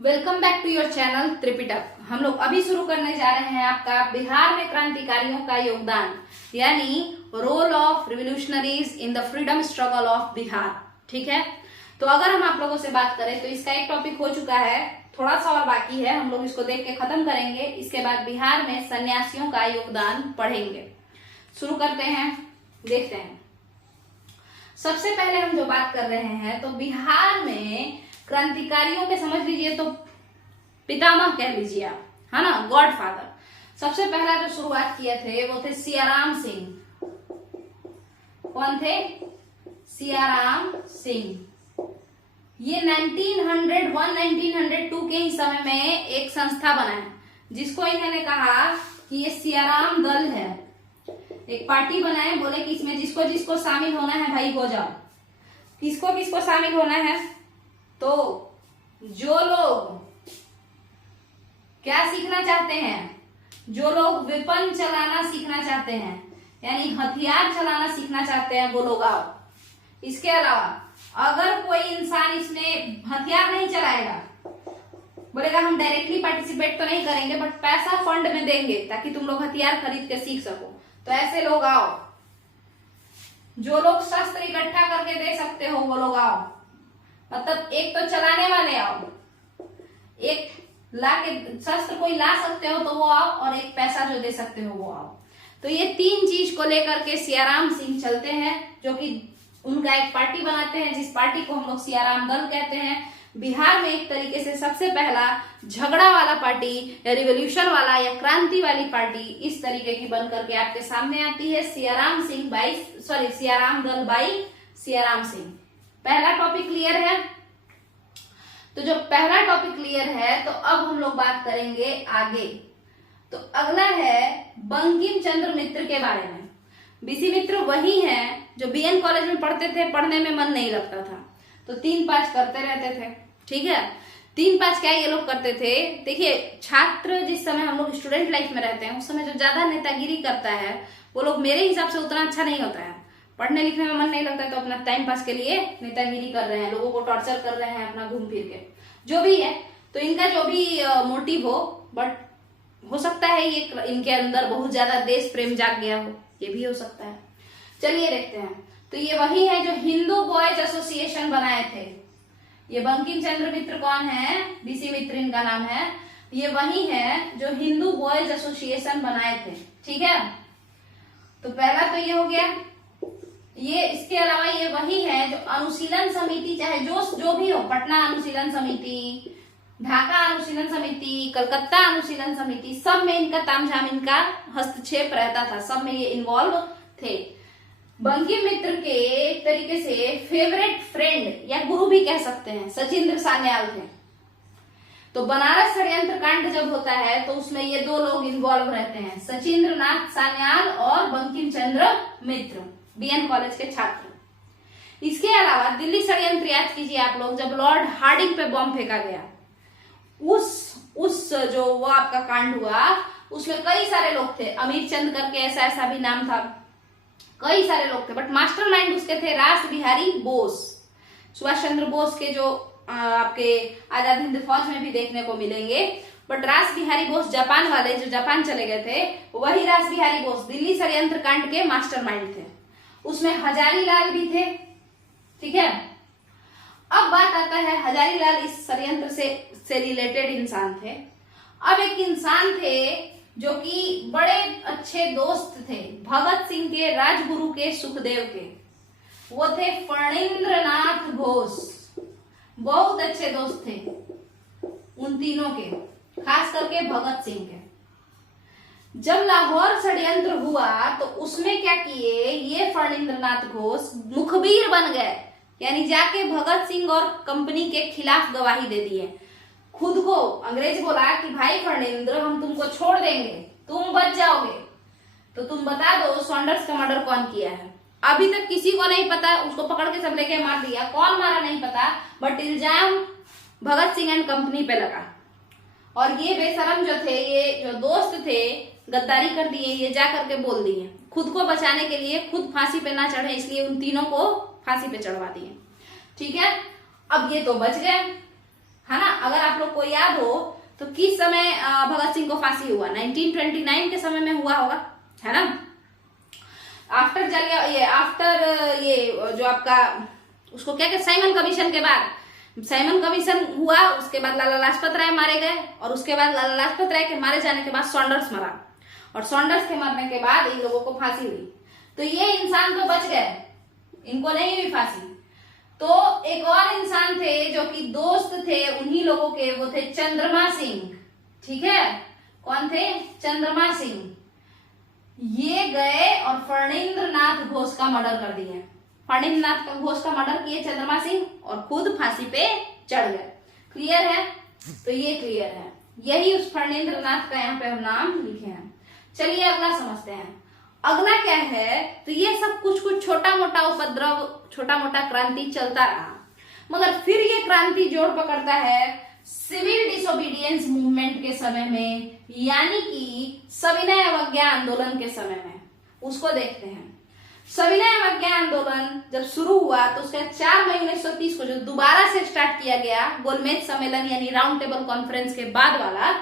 Welcome back to your channel Tripitak. हम लोग अभी शुरू करने जा रहे हैं आपका बिहार में क्रांतिकारियों का योगदान, यानी role of revolutionaries in the freedom struggle of Bihar. ठीक है, तो अगर हम आप लोगों से बात करें तो इसका एक टॉपिक हो चुका है, थोड़ा सा और बाकी है, हम लोग इसको देख के खत्म करेंगे। इसके बाद बिहार में सन्यासियों का योगदान पढ़ेंगे। शुरू करते हैं, देखते हैं। सबसे पहले हम जो बात कर रहे हैं तो बिहार में क्रांतिकारियों के समझ लीजिए तो पितामह कह लीजिए आप, है ना, गॉड फादर। सबसे पहला जो शुरुआत किए थे वो थे सियाराम सिंह। कौन थे? सियाराम सिंह। ये 1902 के ही समय में एक संस्था बना है जिसको इन्होंने कहा कि ये सियाराम दल है। एक पार्टी बनाए, बोले कि इसमें जिसको जिसको शामिल होना है भाई हो जाओ। किसको किसको शामिल होना है? तो जो लोग क्या सीखना चाहते हैं, जो लोग वेपन चलाना सीखना चाहते हैं, यानी हथियार चलाना सीखना चाहते हैं, वो लोग आओ। इसके अलावा अगर कोई इंसान इसमें हथियार नहीं चलाएगा, बोलेगा हम डायरेक्टली पार्टिसिपेट तो नहीं करेंगे बट पैसा फंड में देंगे ताकि तुम लोग हथियार खरीद के सीख सको, तो ऐसे लोग आओ। जो लोग शस्त्र इकट्ठा करके दे सकते हो वो लोग आओ। मतलब एक तो चलाने वाले आओ, एक ला के शस्त्र कोई ला सकते हो तो वो आओ, और एक पैसा जो दे सकते हो वो आओ। तो ये तीन चीज को लेकर के सियाराम सिंह चलते हैं, जो कि उनका एक पार्टी बनाते हैं, जिस पार्टी को हम लोग सियाराम दल कहते हैं। बिहार में एक तरीके से सबसे पहला झगड़ा वाला पार्टी या रिवोल्यूशन वाला या क्रांति वाली पार्टी इस तरीके की बन करके आपके सामने आती है। सियाराम दल बाई सियाराम सिंह। पहला टॉपिक क्लियर है। तो जो पहला टॉपिक क्लियर है तो अब हम लोग बात करेंगे आगे। तो अगला है बंकिम चंद्र मित्र के बारे में। बीसी मित्र वही हैं जो बीएन कॉलेज में पढ़ते थे, पढ़ने में मन नहीं लगता था तो 3-5 करते रहते थे। ठीक है, 3-5 क्या ये लोग करते थे? देखिए, छात्र जिस समय हम लोग स्टूडेंट लाइफ में रहते हैं उस समय जो ज्यादा नेतागिरी करता है वो लोग मेरे हिसाब से उतना अच्छा नहीं होता है। पढ़ने लिखने में मन नहीं लगता तो अपना टाइम पास के लिए नेतागिरी कर रहे हैं, लोगों को टॉर्चर कर रहे हैं अपना घूम फिर के, जो भी है। तो इनका जो भी मोटिव हो, बट हो सकता है ये इनके अंदर बहुत ज्यादा देश प्रेम जाग गया हो, ये भी हो सकता है। चलिए देखते हैं। तो ये वही है जो हिंदू बॉयज एसोसिएशन बनाए थे। ये बंकिम चंद्र मित्र कौन है? बीसी मित्र इनका नाम है। ये वही है जो हिंदू बॉयज एसोसिएशन बनाए थे। ठीक है, तो पहला तो ये हो गया। ये इसके अलावा ये वही है जो अनुशीलन समिति, चाहे जो भी हो, पटना अनुशीलन समिति, ढाका अनुशीलन समिति, कलकत्ता अनुशीलन समिति, सब में इनका तामझाम, इनका हस्तक्षेप रहता था, सब में ये इन्वॉल्व थे। बंकिम मित्र के एक तरीके से फेवरेट फ्रेंड या गुरु भी कह सकते हैं सचिंद्र सान्याल थे। तो बनारस षड्यंत्र कांड जब होता है तो उसमें ये दो लोग इन्वॉल्व रहते हैं, सचिंद्र नाथ सान्याल और बंकिम चंद्र मित्र, बीएन कॉलेज के छात्र। इसके अलावा दिल्ली षड्यंत्र याद कीजिए आप लोग, जब लॉर्ड हार्डिंग पे बम फेंका गया, उस जो वो आपका कांड हुआ उसमें कई सारे लोग थे। अमीर चंद करके ऐसा भी नाम था, कई सारे लोग थे, बट मास्टरमाइंड उसके थे रास बिहारी बोस। सुभाष चंद्र बोस के जो आपके आजाद हिंद फौज में भी देखने को मिलेंगे, बट रास बिहारी बोस जापान वाले जो जापान चले गए थे, वही रास बिहारी बोस दिल्ली षड्यंत्र कांड के मास्टरमाइंड थे। उसमें हजारी लाल भी थे। ठीक है, अब बात आता है हजारी लाल इस षड्यंत्र से रिलेटेड इंसान थे। अब एक इंसान थे जो कि बड़े अच्छे दोस्त थे भगत सिंह के, राजगुरु के, सुखदेव के, वो थे फणींद्रनाथ घोष। बहुत अच्छे दोस्त थे उन तीनों के, खास करके भगत सिंह के। जब लाहौर षड्यंत्र हुआ तो उसमें क्या किए ये फणींद्रनाथ घोष? मुखबिर बन गए, यानी जाके भगत सिंह और कंपनी के खिलाफ गवाही दे दिए। खुद को अंग्रेज बोला कि भाई फर्निंद्र, हम तुमको छोड़ देंगे, तुम बच जाओगे, तो तुम बता दो सॉन्डर्स का मर्डर कौन किया है। अभी तक किसी को नहीं पता, उसको पकड़ के सब लेके मार दिया, कौन मारा नहीं पता, बट इल्जाम भगत सिंह एंड कंपनी पे लगा। और ये बेशरम जो थे, ये जो दोस्त थे, गद्दारी कर दिए, ये जा करके बोल दिए। खुद को बचाने के लिए खुद फांसी पे ना चढ़े, इसलिए उन तीनों को फांसी पे चढ़वा दिए। ठीक है, अब ये तो बच गए, है ना। अगर आप लोग लोग को याद हो तो किस समय भगत सिंह को फांसी हुआ? 1929 के समय में हुआ होगा, है ना। आफ्टर जो आपका उसको क्या कहते, साइमन कमीशन के बाद, साइमन कमीशन हुआ, उसके बाद लाला लाजपत राय मारे गए, और उसके बाद लाला लाजपत राय के मारे जाने के बाद सॉन्डर्स मरा, और सॉन्डर्स के मरने के बाद इन लोगों को फांसी हुई। तो ये इंसान तो बच गए, इनको नहीं हुई फांसी। तो एक और इंसान थे जो कि दोस्त थे उन्हीं लोगों के, वो थे चंद्रमा सिंह। ठीक है, कौन थे? चंद्रमा सिंह। ये गए और फणींद्र नाथ घोष का मर्डर कर दिए। फणींद्र नाथ घोष का मर्डर किए चंद्रमा सिंह, और खुद फांसी पे चढ़ गए। क्लियर है? तो ये क्लियर है, यही उस फणींद्र नाथ का यहाँ पे हम नाम लिखे हैं। चलिए अगला समझते हैं। अगला क्या है? तो ये सब कुछ छोटा मोटा उपद्रव, छोटा मोटा क्रांति चलता रहा, मगर फिर ये क्रांति जोर पकड़ता है सिविल डिसोबीडियंस मूवमेंट के समय में, यानी कि सविनय अवज्ञा आंदोलन के समय में। उसको देखते हैं। सविनय अवज्ञा आंदोलन जब शुरू हुआ तो उसका 4 मई 1930 को जो दोबारा से स्टार्ट किया गया, गोलमेज सम्मेलन यानी राउंड टेबल कॉन्फ्रेंस के बाद वाला,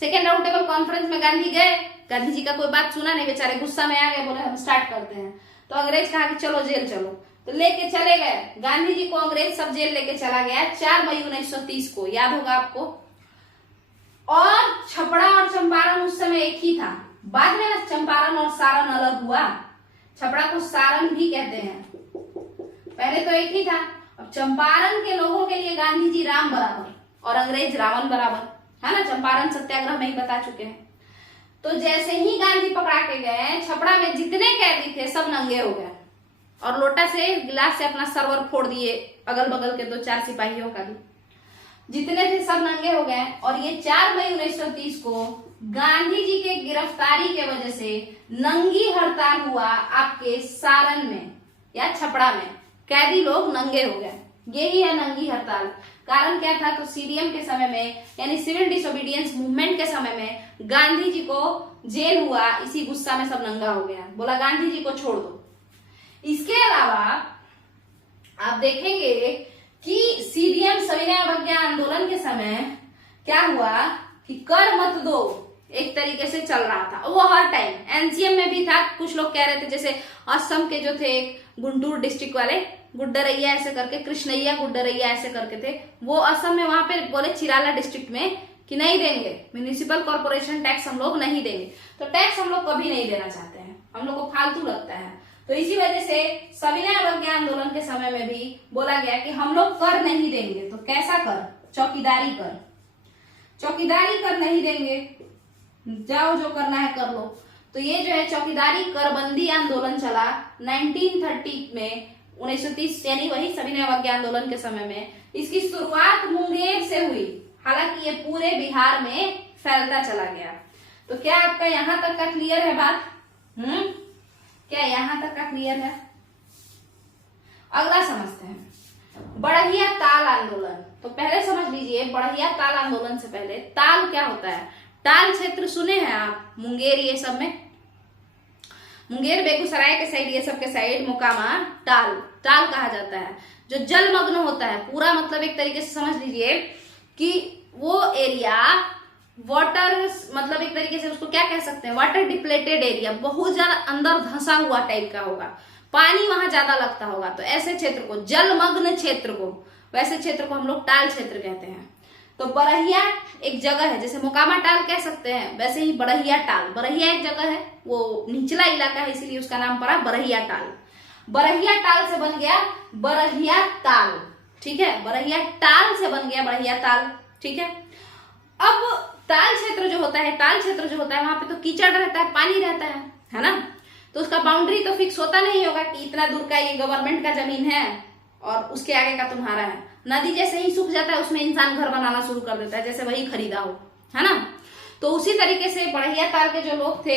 सेकेंड राउंड टेबल कॉन्फ्रेंस में गांधी गए। गांधी जी का कोई बात सुना नहीं, बेचारे गुस्सा में आ गए, बोले हम स्टार्ट करते हैं। तो अंग्रेज कहा कि चलो जेल चलो, तो लेके चले गए गांधी जी को। अंग्रेज सब जेल लेके चला गया 4 मई 1930 को, याद होगा आपको। और छपरा और चंपारण उस समय एक ही था, बाद में ना चंपारण और सारण अलग हुआ। छपरा को सारण भी कहते हैं, पहले तो एक ही था। अब चंपारण के लोगों के लिए गांधी जी राम बराबर और अंग्रेज रावण बराबर, है ना। चंपारण सत्याग्रह में ही बता चुके हैं। तो जैसे ही गांधी पकड़ा के गए, छपरा में जितने कैदी थे सब नंगे हो गए, और लोटा से गिलास से अपना सरवर फोड़ दिए, अगल बगल के 2-4 सिपाहियों का भी, जितने थे सब नंगे हो गए। और ये 4 मई 1930 को गांधी जी के गिरफ्तारी के वजह से नंगी हड़ताल हुआ आपके सारण में या छपरा में, कैदी लोग नंगे हो गए। यही है नंगी हड़ताल। कारण क्या था? तो सीडीएम के समय में यानी सिविल डिसोबीडियंस मूवमेंट के समय में गांधी जी को जेल हुआ, इसी गुस्सा में सब नंगा हो गया, बोला गांधी जी को छोड़ दो। इसके अलावा आप देखेंगे कि सीडीएम सविनय अवज्ञा आंदोलन के समय क्या हुआ कि कर मत दो एक तरीके से चल रहा था, वो हर टाइम एनसीएम में भी था। कुछ लोग कह रहे थे, जैसे असम के जो थे गुंटूर डिस्ट्रिक्ट वाले, गुड्डरैया ऐसे करके, कृष्णैया गुड्डरैया ऐसे करके थे, वो असम में वहां पे बोले चिराला डिस्ट्रिक्ट में कि नहीं देंगे, म्यूनिसिपल कॉर्पोरेशन टैक्स हम लोग नहीं देंगे। तो टैक्स हम लोग कभी नहीं देना चाहते हैं, हम लोग को फालतू लगता है। तो इसी वजह से सविनय अवज्ञा आंदोलन के समय में भी बोला गया कि हम लोग कर नहीं देंगे। तो कैसा कर? चौकीदारी कर, चौकीदारी कर नहीं देंगे, जाओ जो करना है कर लो। तो ये जो है चौकीदारी करबंदी आंदोलन चला 1930 में, 1930 यानी वही सविनय अवज्ञा आंदोलन के समय में। इसकी शुरुआत मुंगेर से हुई, हालांकि ये पूरे बिहार में फैलता चला गया। तो क्या आपका यहां तक का क्लियर है बात? क्या यहां तक का क्लियर है? अगला समझते हैं बड़हिया ताल आंदोलन। तो पहले समझ लीजिए, बड़हिया ताल आंदोलन से पहले ताल क्या होता है? ताल क्षेत्र सुने हैं आप? मुंगेर ये सब में, मुंगेर बेगूसराय के साइड, ये सब के साइड मोकामा ताल, ताल कहा जाता है जो जलमग्न होता है पूरा। मतलब एक तरीके से समझ लीजिए कि वो एरिया वाटर, मतलब एक तरीके से उसको क्या कह सकते हैं, वाटर डिप्लेटेड एरिया, बहुत ज्यादा अंदर धंसा हुआ टाइप का होगा, पानी वहां ज्यादा लगता होगा। तो ऐसे क्षेत्र को, जलमग्न क्षेत्र को, वैसे क्षेत्र को हम लोग टाल क्षेत्र कहते हैं। तो बड़हिया एक जगह है, जैसे मोकामा टाल कह सकते हैं, वैसे ही बड़हिया टाल, बड़हिया एक जगह है, वो निचला इलाका है, इसीलिए उसका नाम पड़ा बड़हिया टाल। बड़हिया टाल से बन गया बड़हिया ताल, ठीक है। बड़हिया टाल से बन गया बड़हिया ताल, ठीक है। अब ताल क्षेत्र जो होता है, ताल क्षेत्र जो होता है, वहां पे तो कीचड़ रहता है, पानी रहता है ना। तो उसका बाउंड्री तो फिक्स होता नहीं होगा कि इतना दूर का ये गवर्नमेंट का जमीन है और उसके आगे का तुम्हारा है। नदी जैसे ही सूख जाता है उसमें इंसान घर बनाना शुरू कर देता है, जैसे वही खरीदा हो, है ना। तो उसी तरीके से बड़हिया ताल के जो लोग थे,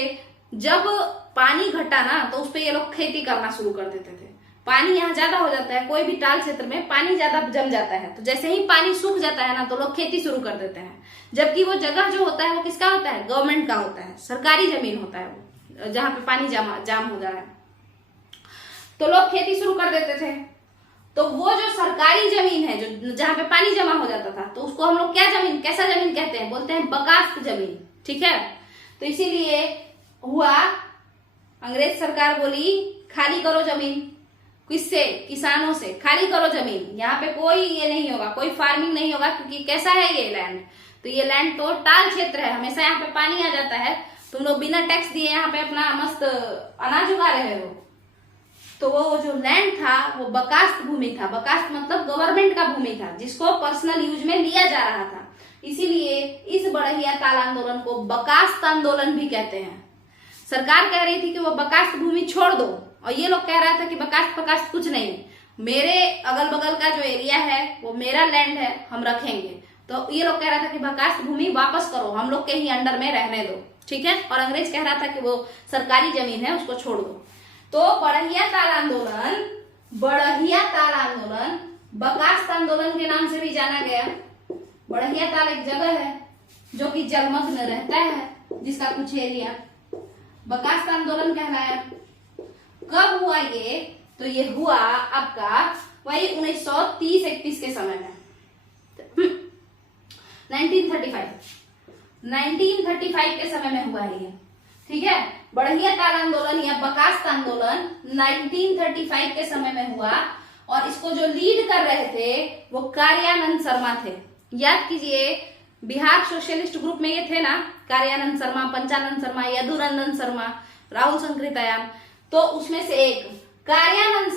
जब पानी घटा ना तो उस पर ये लोग खेती करना शुरू कर देते थे। पानी यहाँ ज्यादा हो जाता है, कोई भी टाल क्षेत्र में पानी ज्यादा जम जाता है, तो जैसे ही पानी सूख जाता है ना तो लोग खेती शुरू कर देते हैं। जबकि वो जगह जो होता है वो किसका होता है? गवर्नमेंट का होता है, सरकारी जमीन होता है वो, जहाँ पे पानी जाम हो जा रहा है। तो लोग खेती शुरू कर देते थे। तो वो जो सरकारी जमीन है, जो जहां पे पानी जमा हो जाता था, तो उसको हम लोग क्या जमीन, कैसा जमीन कहते हैं, बोलते हैं बकास्त जमीन। ठीक है, तो इसीलिए हुआ, अंग्रेज सरकार बोली खाली करो जमीन। किससे? किसानों से खाली करो जमीन, यहाँ पे कोई ये नहीं होगा, कोई फार्मिंग नहीं होगा, क्योंकि कैसा है ये लैंड, तो ये लैंड तो टाल क्षेत्र है, हमेशा यहाँ पे पानी आ जाता है, तुम लोग बिना टैक्स दिए यहाँ पे अपना मस्त अनाज उगा रहे हो। तो वो जो लैंड था वो बकास्त भूमि था। बकास्त मतलब गवर्नमेंट का भूमि था, जिसको पर्सनल यूज में लिया जा रहा था। इसीलिए इस बड़हिया ताल आंदोलन को बकास्त आंदोलन भी कहते हैं। सरकार कह रही थी कि वो बकास्त भूमि छोड़ दो, और ये लोग कह रहा था कि बकास्त बकास्त कुछ नहीं, मेरे अगल बगल का जो एरिया है वो मेरा लैंड है, हम रखेंगे। तो ये लोग कह रहा था कि बकास्त भूमि वापस करो, हम लोग के ही अंडर में रहने दो। ठीक है, और अंग्रेज कह रहा था कि वो सरकारी जमीन है उसको छोड़ दो। तो बड़हिया ताल आंदोलन, बड़हिया ताल आंदोलन बकास्त आंदोलन के नाम से भी जाना गया। बड़हिया ताल एक जगह है जो कि जलमग्न रहता है, जिसका कुछ एरिया बकास्त आंदोलन कहलाया। कब हुआ ये? तो ये हुआ आपका वही 1930-31 के समय में, 1935 के समय में हुआ है ये। ठीक है, बड़हिया ताल आंदोलन या बकास्त आंदोलन 1935 के समय में हुआ, और इसको जो लीड कर रहे थे वो कार्यानंद शर्मा थे। याद कीजिए, बिहार सोशलिस्ट ग्रुप में ये थे ना, कार्यानंद शर्मा, पंचानंद शर्मा, यदुनंदन शर्मा, राहुल शंकरितयान, तो उसमें से एक कार्यानंद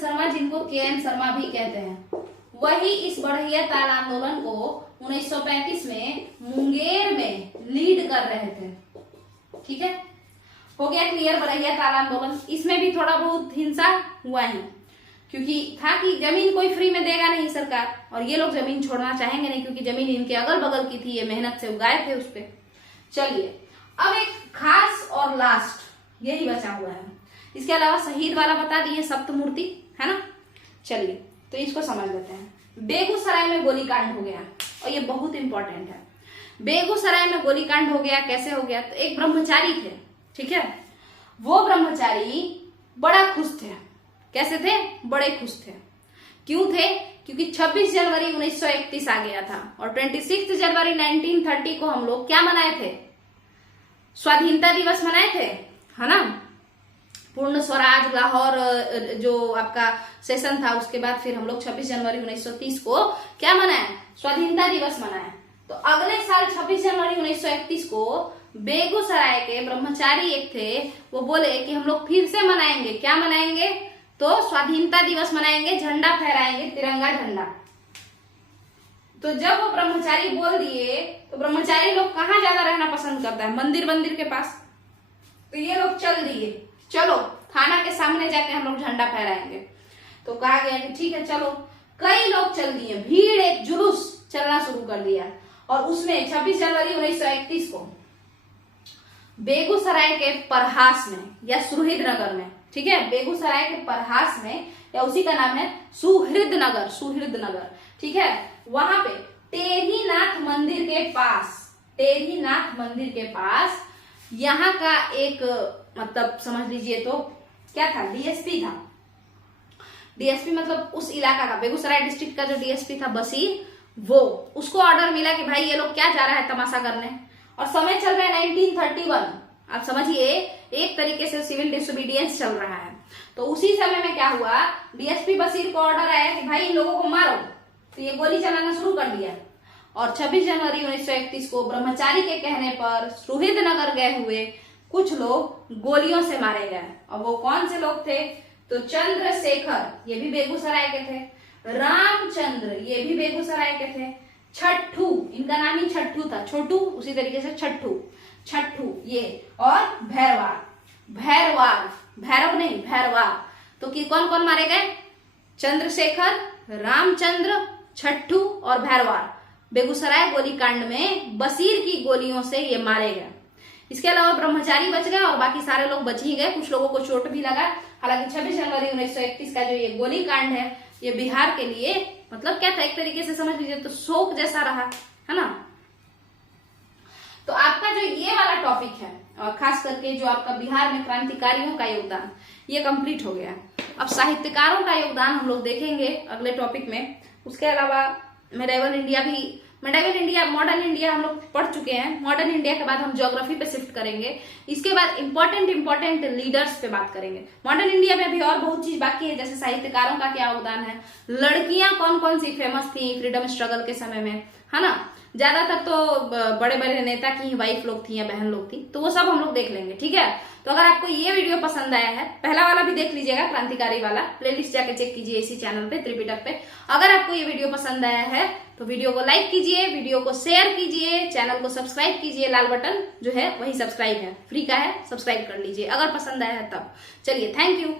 शर्मा जिनको के.एन. शर्मा भी कहते हैं, वही इस बड़हिया ताल आंदोलन को 1935 में मुंगेर में लीड कर रहे थे। ठीक है, हो गया क्लियर बड़हिया ताल आंदोलन। इसमें भी थोड़ा बहुत हिंसा हुआ है, क्योंकि था कि जमीन कोई फ्री में देगा नहीं सरकार, और ये लोग जमीन छोड़ना चाहेंगे नहीं, क्योंकि जमीन इनके अगल बगल की थी, ये मेहनत से उगाए थे उस पे। चलिए, अब एक खास और लास्ट यही बचा हुआ है। इसके अलावा शहीद वाला बता दिए, सप्तमूर्ति है ना। चलिए, तो इसको समझ लेते हैं। बेगूसराय में गोलीकांड हो गया, और ये बहुत इंपॉर्टेंट है। बेगूसराय में गोलीकांड हो गया, कैसे हो गया? तो एक ब्रह्मचारी थे, ठीक है, वो ब्रह्मचारी बड़ा खुश थे। कैसे थे? बड़े खुश थे। क्यों थे? क्योंकि 26 जनवरी 1931 आ गया था, और 26 जनवरी 1930 को हम लोग क्या मनाए थे? स्वाधीनता दिवस मनाए थे, है ना। पूर्ण स्वराज लाहौर जो आपका सेशन था, उसके बाद फिर हम लोग 26 जनवरी 1930 को क्या मनाए? स्वाधीनता दिवस मनाए। तो अगले साल 26 जनवरी 1931 को बेगूसराय के ब्रह्मचारी एक थे, वो बोले कि हम लोग फिर से मनाएंगे। क्या मनाएंगे? तो स्वाधीनता दिवस मनाएंगे, झंडा फहराएंगे, तिरंगा झंडा। तो जब वो ब्रह्मचारी बोल दिए, तो ब्रह्मचारी लोग कहाँ ज्यादा रहना पसंद करता है? मंदिर के पास। तो ये लोग चल दिए, चलो थाना के सामने जाके हम लोग झंडा फहराएंगे। तो कहा गया कि ठीक है चलो। कई लोग चल दिए, भीड़, एक जुलूस चलना शुरू कर दिया, और उसमें 26 जनवरी 1931 को बेगूसराय के परहास में या सुहृद नगर में, ठीक है, बेगूसराय के परहास में, या उसी का नाम है सुहृद नगर, ठीक है, वहां पे टेढ़ीनाथ मंदिर के पास यहाँ का एक, मतलब समझ लीजिए तो क्या था, डीएसपी था। डीएसपी मतलब उस इलाका का, बेगूसराय डिस्ट्रिक्ट का जो डीएसपी था बसीर, वो, उसको ऑर्डर मिला कि भाई ये लोग क्या जा रहा है तमाशा करने। और समय चल रहा है 1931, आप समझिए एक तरीके से सिविल डिसोबीडियंस चल रहा है। तो उसी समय में क्या हुआ, डीएसपी बसीर को ऑर्डर आया कि भाई इन लोगों को मारो। तो ये गोली चलाना शुरू कर दिया, और 26 जनवरी 1931 को ब्रह्मचारी के कहने पर सुहृद नगर गए हुए कुछ लोग गोलियों से मारे गए। और वो कौन से लोग थे? तो चंद्रशेखर, ये भी बेगूसराय के थे, रामचंद्र, ये भी बेगूसराय के थे, छट्टू, इनका नाम ही छट्टू था, छोटू उसी तरीके से छट्टू ये, और भैरवार। तो कि कौन कौन मारे गए? चंद्रशेखर, रामचंद्र, छट्टू और भैरवार। बेगूसराय गोलीकांड में बसीर की गोलियों से ये मारे गए। इसके अलावा ब्रह्मचारी बच गए और बाकी सारे लोग बच ही गए, कुछ लोगों को चोट भी लगा। हालांकि 26 जनवरी 1931 का जो ये गोलीकांड है, ये बिहार के लिए मतलब क्या था, एक तरीके से समझ लीजिए तो शोक जैसा रहा, है ना। तो आपका जो ये वाला टॉपिक है, और खास करके जो आपका बिहार में क्रांतिकारियों का योगदान, ये कंप्लीट हो गया। अब साहित्यकारों का योगदान हम लोग देखेंगे अगले टॉपिक में। उसके अलावा मेडिवल इंडिया, मॉडर्न इंडिया हम लोग पढ़ चुके हैं। मॉडर्न इंडिया के बाद हम ज्योग्राफी पे शिफ्ट करेंगे। इसके बाद इंपॉर्टेंट लीडर्स पे बात करेंगे। मॉडर्न इंडिया में अभी और बहुत चीज बाकी है, जैसे साहित्यकारों का क्या योगदान है, लड़कियां कौन कौन सी फेमस थी फ्रीडम स्ट्रगल के समय में, है ना। ज्यादातर तो बड़े बड़े नेता की ही वाइफ लोग थी या बहन लोग थी, तो वो सब हम लोग देख लेंगे, ठीक है। तो अगर आपको ये वीडियो पसंद आया है, पहला वाला भी देख लीजिएगा, क्रांतिकारी वाला प्लेलिस्ट जाके चेक कीजिए इसी चैनल पे, त्रिपिटक पे। अगर आपको ये वीडियो पसंद आया है तो वीडियो को लाइक कीजिए, वीडियो को शेयर कीजिए, चैनल को सब्सक्राइब कीजिए। लाल बटन जो है वही सब्सक्राइब है, फ्री का है, सब्सक्राइब कर लीजिए अगर पसंद आया है तब। चलिए, थैंक यू।